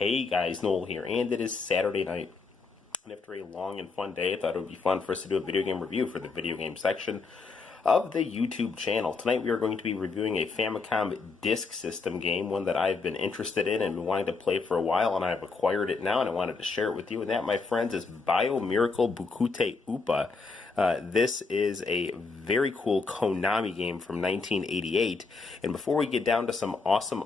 Hey guys, Noel here, and it is Saturday night. And after a long and fun day, I thought it would be fun for us to do a video game review for the video game section of the YouTube channel. Tonight we are going to be reviewing a Famicom disk system game, one that I've been interested in and been wanting to play for a while, and I've acquired it now, and I wanted to share it with you. And that, my friends, is Biomiracle Bokutte Upa. This is a very cool Konami game from 1988, and before we get down to some awesome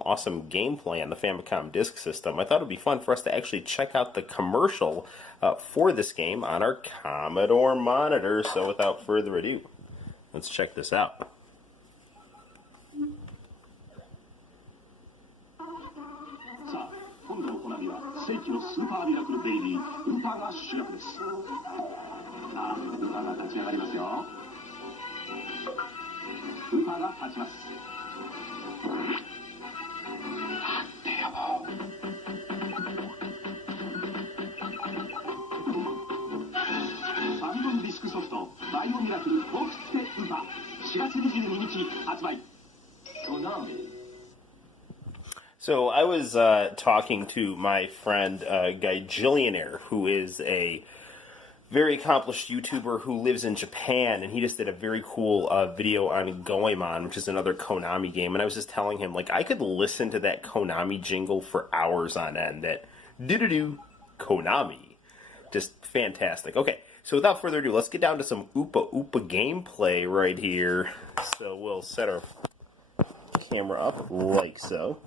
gameplay on the Famicom disk system, I thought it would be fun for us to actually check out the commercial for this game on our Commodore monitor. So without further ado, let's check this out. So I was talking to my friend Guy Gillionaire, who is a very accomplished YouTuber who lives in Japan, and he just did a very cool video on Goemon, which is another Konami game, and I was just telling him, like, I could listen to that Konami jingle for hours on end. That do-do-do Konami. Just fantastic. Okay, so without further ado, let's get down to some Oopa gameplay right here. So we'll set our camera up like so.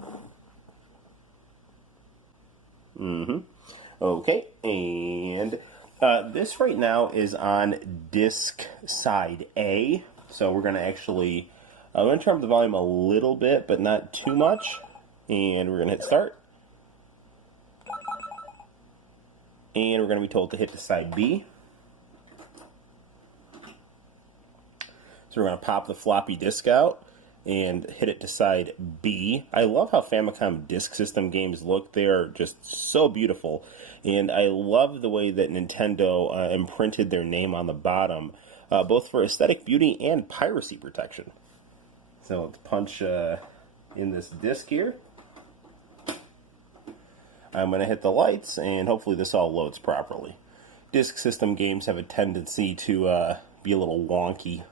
Okay, and this right now is on disc side A, so we're going to actually, I'm going to turn up the volume a little bit, but not too much, and we're going to hit start, and we're going to be told to hit to side B. So we're going to pop the floppy disk out and hit it to side B. I love how Famicom disk system games look. They are just so beautiful. And I love the way that Nintendo imprinted their name on the bottom, both for aesthetic beauty and piracy protection. So let's punch in this disc here. I'm going to hit the lights, and hopefully this all loads properly. Disk system games have a tendency to be a little wonky,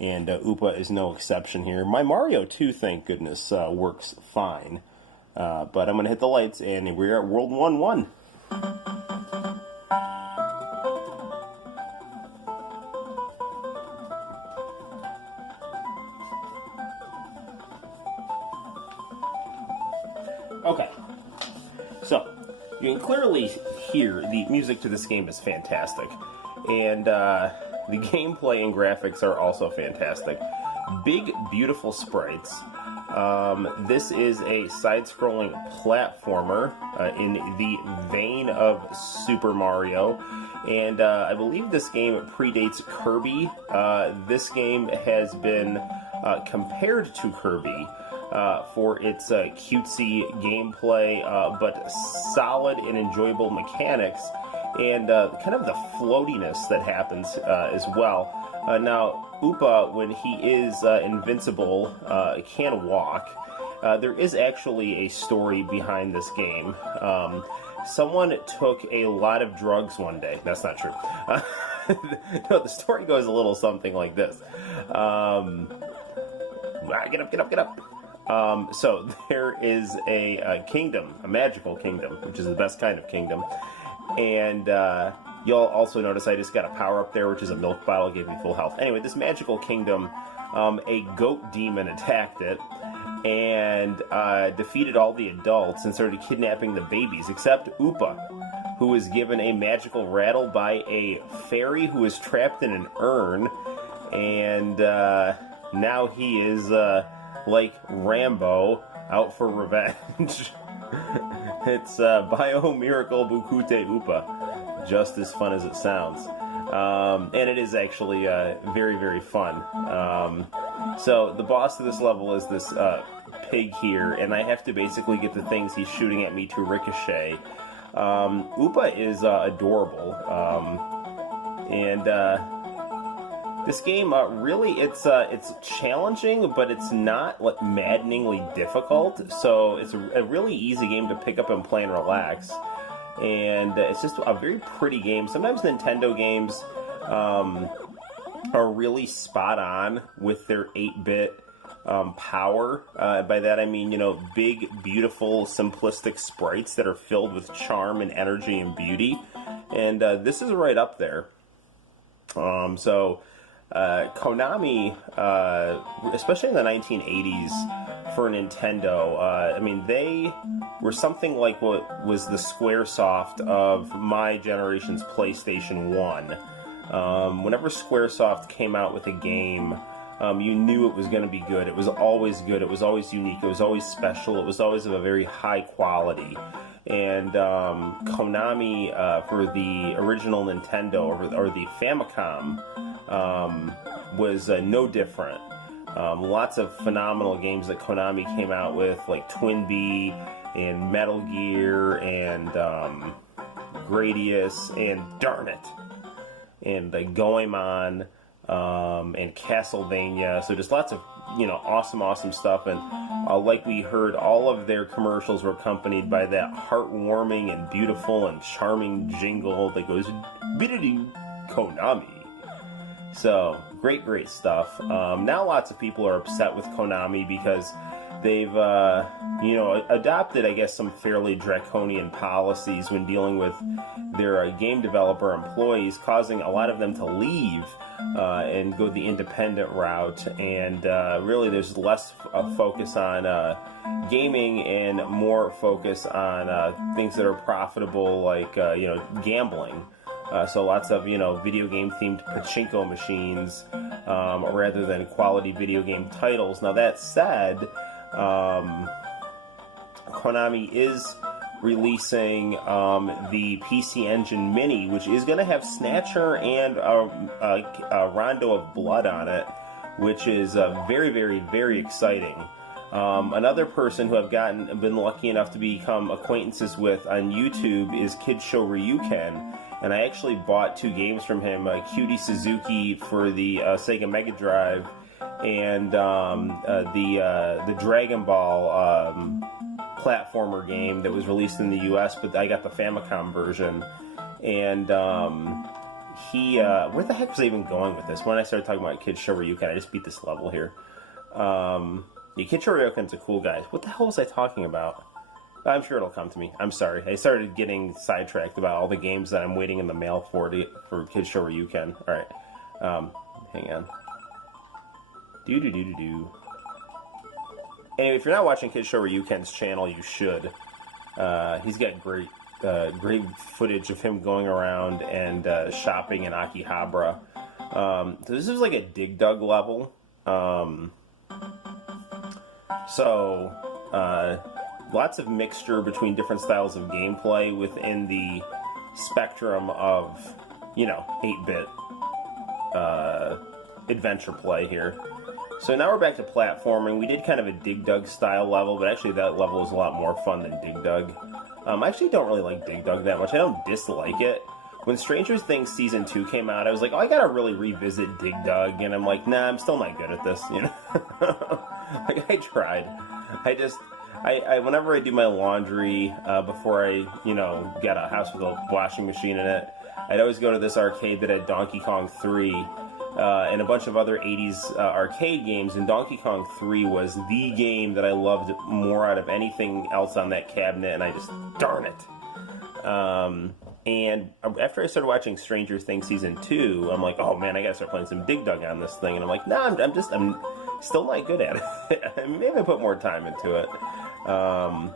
and Oopa is no exception here. My Mario 2, thank goodness, works fine. But I'm going to hit the lights, and we're at World 1-1. Okay, so you can clearly hear the music to this game is fantastic, and the gameplay and graphics are also fantastic. Big, beautiful sprites. This is a side-scrolling platformer in the vein of Super Mario, and I believe this game predates Kirby. This game has been compared to Kirby for its cutesy gameplay, but solid and enjoyable mechanics, and kind of the floatiness that happens as well. Now, Oopa, when he is invincible, can walk. There is actually a story behind this game. Someone took a lot of drugs one day. That's not true. No, the story goes a little something like this. Get up. So there is a kingdom, a magical kingdom, which is the best kind of kingdom. And you'll also notice I just got a power up there, which is a milk bottle, gave me full health. Anyway, this magical kingdom, a goat demon attacked it and defeated all the adults and started kidnapping the babies, except Oopa, who was given a magical rattle by a fairy who was trapped in an urn, and now he is like Rambo, out for revenge. It's Biomiracle Bokutte Upa. Just as fun as it sounds. And it is actually very fun. So the boss of this level is this pig here, and I have to basically get the things he's shooting at me to ricochet. Upa is adorable. And This game, really, it's challenging, but it's not like maddeningly difficult. So it's a really easy game to pick up and play and relax. And it's just a very pretty game. Sometimes Nintendo games are really spot on with their 8-bit power. By that I mean, big, beautiful, simplistic sprites that are filled with charm and energy and beauty. And this is right up there. Konami, especially in the 1980s for Nintendo, I mean, they were something like what was the Squaresoft of my generation's PlayStation 1. Whenever Squaresoft came out with a game, you knew it was going to be good. It was always good. It was always unique. It was always special. It was always of a very high quality. And Konami, for the original Nintendo or the Famicom, was no different. Lots of phenomenal games that Konami came out with, like Twin Bee and Metal Gear and Gradius and darn it, and Goemon and Castlevania. So just lots of awesome stuff. And like we heard, all of their commercials were accompanied by that heartwarming and beautiful and charming jingle that goes "Bididoo Konami." So great stuff. Now lots of people are upset with Konami because they've adopted, I guess, some fairly draconian policies when dealing with their game developer employees, causing a lot of them to leave and go the independent route. And really, there's less focus on gaming and more focus on things that are profitable, like gambling. So lots of video game themed pachinko machines rather than quality video game titles. Now that said, Konami is releasing the PC Engine Mini, which is going to have Snatcher and a Rondo of Blood on it, which is very exciting. Another person who I've been lucky enough to become acquaintances with on YouTube is Kid Show Ryuken, and I actually bought 2 games from him, Cutie Suzuki for the Sega Mega Drive, and the Dragon Ball platformer game that was released in the US, but I got the Famicom version. And where the heck was I even going with this? When I started talking about Kid Show Ryuken, I just beat this level here. Kid Show Ryuken's a cool guy. What the hell was I talking about? I'm sure it'll come to me. I'm sorry. I started getting sidetracked about all the games that I'm waiting in the mail for Kid Show Ryuken. Alright. Hang on. Anyway, if you're not watching Kid Show Ryuken's channel, you should. He's got great footage of him going around and shopping in Akihabara. So this is like a Dig Dug level. Lots of mixture between different styles of gameplay within the spectrum of, 8-bit adventure play here. So now we're back to platforming. We did kind of a Dig Dug style level, but actually that level is a lot more fun than Dig Dug. I actually don't really like Dig Dug that much. I don't dislike it. When Stranger Things Season 2 came out, I was like, I gotta really revisit Dig Dug, and I'm like, nah, I'm still not good at this, Like, I tried. I whenever I do my laundry, before I, get a house with a washing machine in it, I'd always go to this arcade that had Donkey Kong 3, and a bunch of other 80s arcade games, and Donkey Kong 3 was the game that I loved more out of anything else on that cabinet, and I just, darn it. And after I started watching Stranger Things Season 2, I'm like, oh man, I gotta start playing some Dig Dug on this thing, and I'm like, nah, I'm still not good at it. Maybe I put more time into it. I'm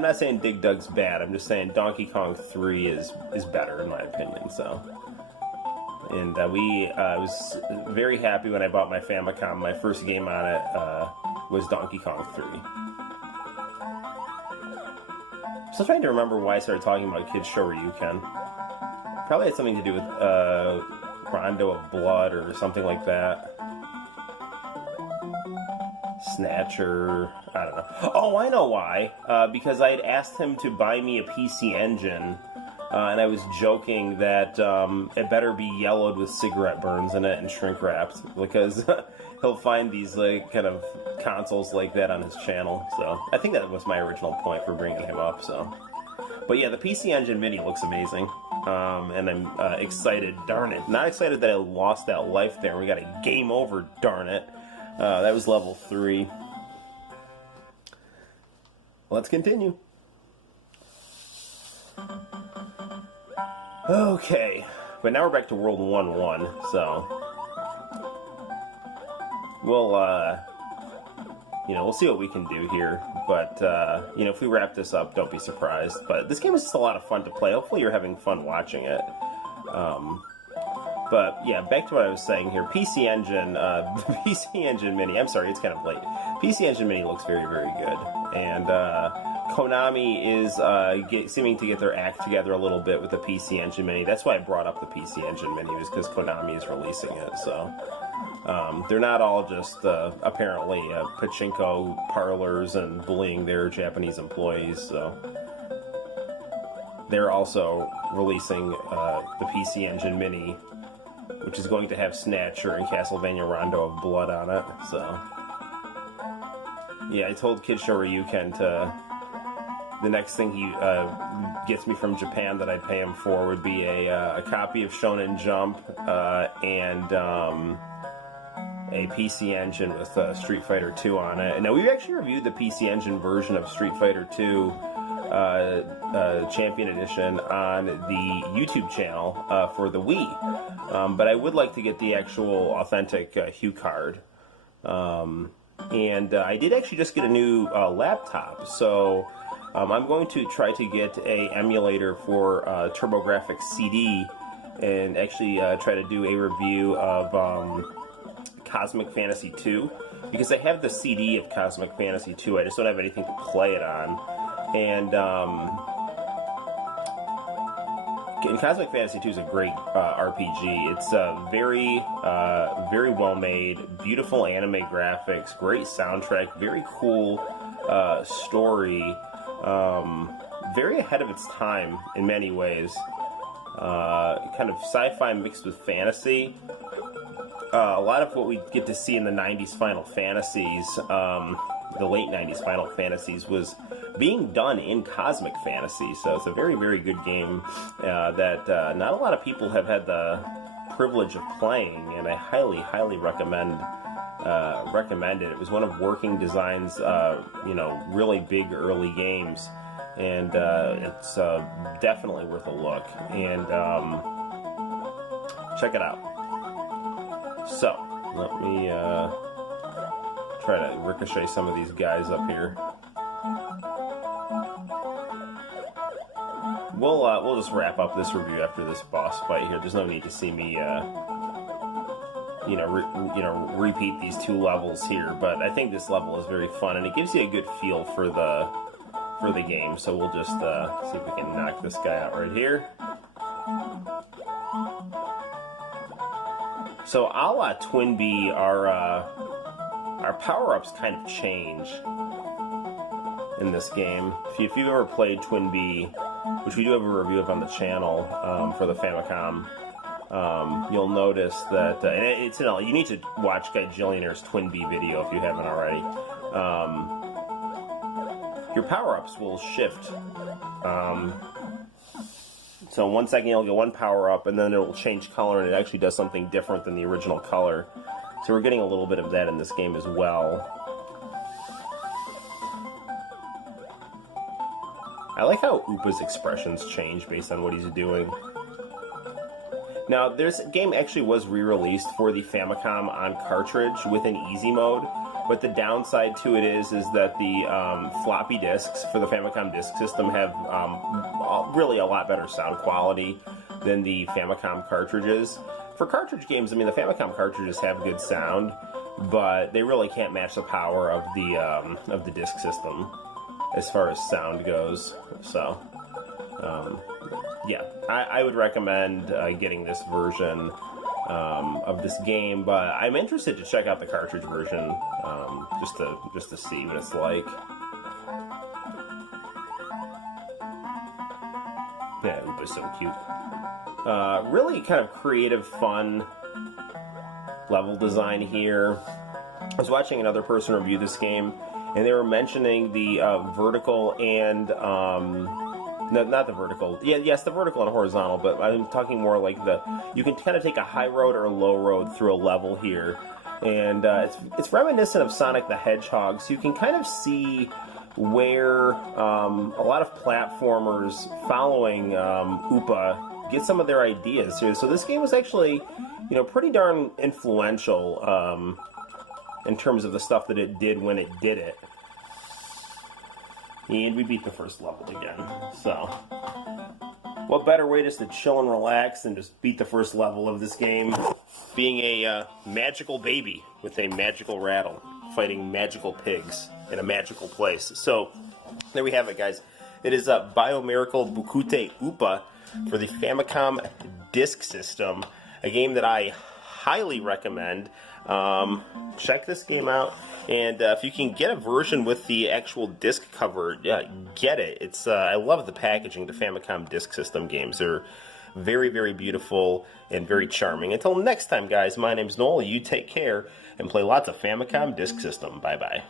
not saying Dig Dug's bad, I'm just saying Donkey Kong 3 is better, in my opinion, so. And I was very happy when I bought my Famicom. My first game on it was Donkey Kong 3. Still trying to remember why I started talking about Kid Show Ryuken. Probably had something to do with Rondo of Blood or something like that. Snatcher, I don't know. Oh, I know why. Because I had asked him to buy me a PC Engine and I was joking that it better be yellowed with cigarette burns in it and shrink wrapped, because he'll find these like kind of consoles like that on his channel. So I think that was my original point for bringing him up. So, but yeah, the PC Engine Mini looks amazing, and I'm excited. Darn it, not excited that I lost that life there. We got a game over. Darn it, that was level 3. Let's continue. Okay, but now we're back to World 1-1, so we'll, we'll see what we can do here, but, if we wrap this up, don't be surprised. But this game is just a lot of fun to play. Hopefully you're having fun watching it. But, yeah, back to what I was saying here. PC Engine, the PC Engine Mini, I'm sorry, it's kind of late. PC Engine Mini looks very, very good, and, Konami is seeming to get their act together a little bit with the PC Engine Mini. That's why I brought up the PC Engine Mini, was because Konami is releasing it. So they're not all just apparently pachinko parlors and bullying their Japanese employees. So they're also releasing the PC Engine Mini, which is going to have Snatcher and Castlevania Rondo of Blood on it. So yeah, I told Kid Shoryuken to. The next thing he gets me from Japan that I'd pay him for would be a copy of Shonen Jump and a PC Engine with Street Fighter 2 on it. And now we've actually reviewed the PC Engine version of Street Fighter 2 Champion Edition on the YouTube channel for the Wii. But I would like to get the actual authentic Hue card. And I did actually just get a new laptop, so I'm going to try to get a emulator for TurboGrafx CD and actually try to do a review of Cosmic Fantasy 2, because I have the CD of Cosmic Fantasy 2, I just don't have anything to play it on. And Cosmic Fantasy 2 is a great RPG. It's very well made, beautiful anime graphics, great soundtrack, very cool story. Very ahead of its time in many ways. Kind of sci-fi mixed with fantasy. A lot of what we get to see in the 90s Final Fantasies, the late 90s Final Fantasies, was being done in Cosmic Fantasy. So it's a very, very good game that not a lot of people have had the privilege of playing, and I highly, highly recommend it. It was one of Working Design's, really big early games, and it's definitely worth a look. And check it out. So let me try to ricochet some of these guys up here. We'll just wrap up this review after this boss fight here. There's no need to see me repeat these 2 levels here, but I think this level is very fun, and it gives you a good feel for the game. So we'll just see if we can knock this guy out right here. So a la Twin Bee, our power-ups kind of change in this game. If you've ever played Twin Bee, which we do have a review of on the channel for the Famicom, you'll notice that, and you need to watch Guy Jillionaire's Twin Bee video if you haven't already. Your power-ups will shift. So 1 second you'll get one power-up, and then it will change color, and it actually does something different than the original color. So we're getting a little bit of that in this game as well. I like how Upa's expressions change based on what he's doing. Now, this game actually was re-released for the Famicom on cartridge with an easy mode, but the downside to it is that the floppy disks for the Famicom disk system have really a lot better sound quality than the Famicom cartridges. For cartridge games, I mean, the Famicom cartridges have good sound, but they really can't match the power of the disk system as far as sound goes. So, yeah, I would recommend getting this version of this game, but I'm interested to check out the cartridge version just to see what it's like. Yeah, Oopa's so cute. Really kind of creative, fun level design here. I was watching another person review this game, and they were mentioning the vertical and no, not the vertical. Yeah, yes, the vertical and horizontal, but I'm talking more like you can kind of take a high road or a low road through a level here, and it's reminiscent of Sonic the Hedgehog. So you can kind of see where a lot of platformers following Oopa get some of their ideas here. So this game was actually, pretty darn influential in terms of the stuff that it did when it did it. And we beat the first level again. So, what better way just to chill and relax than just beat the first level of this game? Being a magical baby with a magical rattle, fighting magical pigs in a magical place. So, there we have it, guys. It is Biomiracle Bokutte Oopa for the Famicom Disk System, a game that I highly recommend. Check this game out, and if you can get a version with the actual disc cover, get it. It's I love the packaging. The Famicom Disk System games are very, very beautiful and very charming. Until next time, guys, my name's Noel. You take care and play lots of Famicom Disk System. Bye-bye.